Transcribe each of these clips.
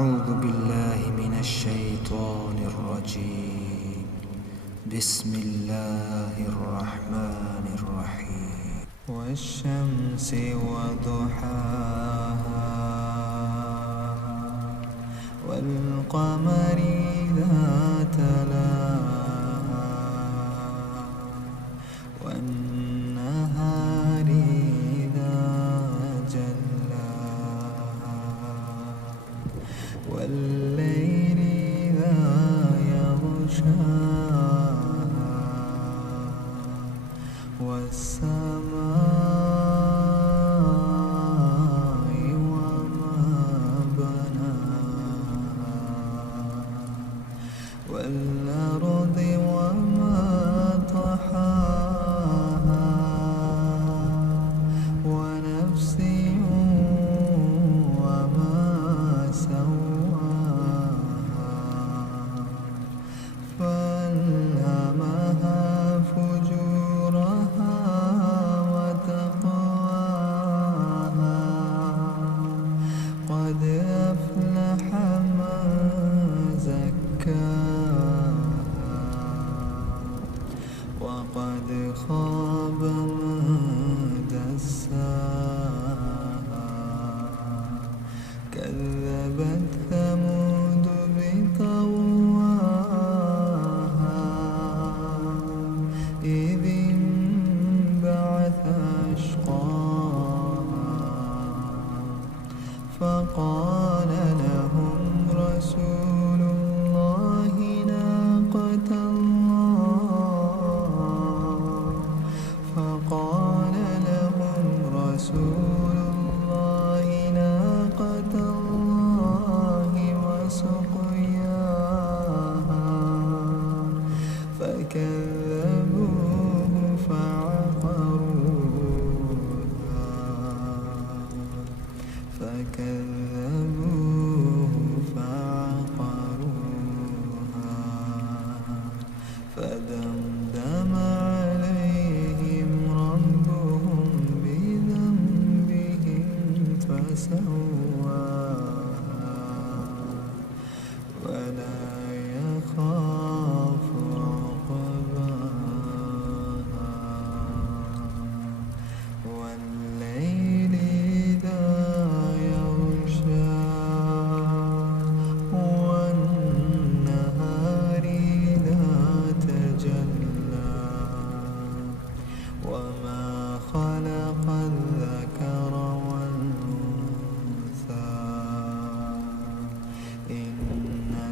أعوذ بالله من الشيطان الرجيم. بسم الله الرحمن الرحيم. والشمس وضحاها والقمر إذا تلاها والنهار إذا جلاها والليل إذا يغشاها والسماء وما بناها والأرض وما طحاها ونفس وما سواها فألهمها فجورها وتقواها قد أفلح من زكاها وقد خاب من دساها كذبت ثمود بطغواها إذ انبعث أشقاها فقال لهم رسول الله ناقة الله فقال لهم رسول الله ناقة الله وسقياها فكذبوه فعقروها فدمدم عليهم ربهم بذنبهم فسواها ولا يخاف عقباها والليل إذا يغشى والنهار إذا تجلى وما خلق الذكر والأنثى إن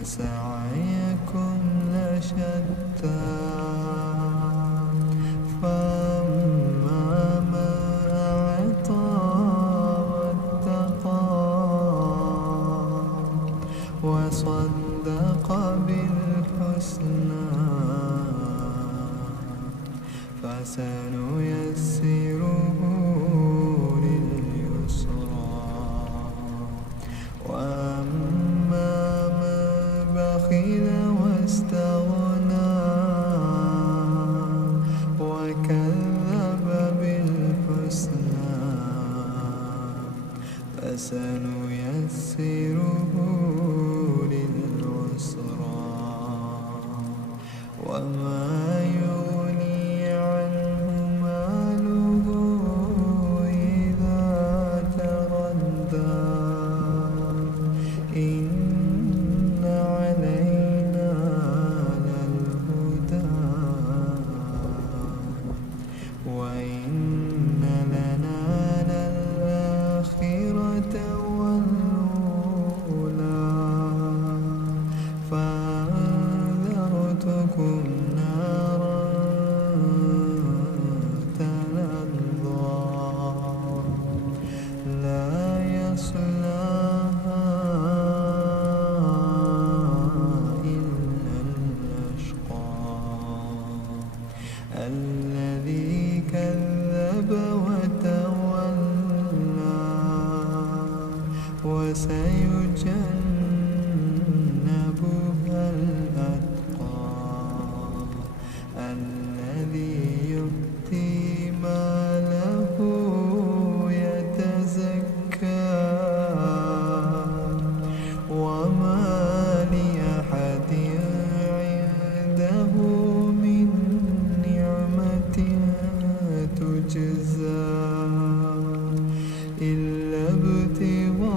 سعيكم لشتى فأما من أعطى واتقى وصدق بالحسنى فسنيسره لليسرى وأما من بخل واستغنى وكذب بالحسنى فسنيسره للعسرى وما يغني عنه ماله يجزى إلا ابتغاء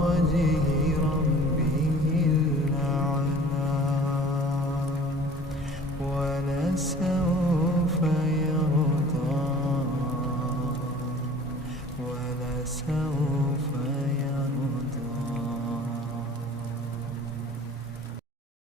وجه ربه الأعلى ولسوف يرضى ولسوف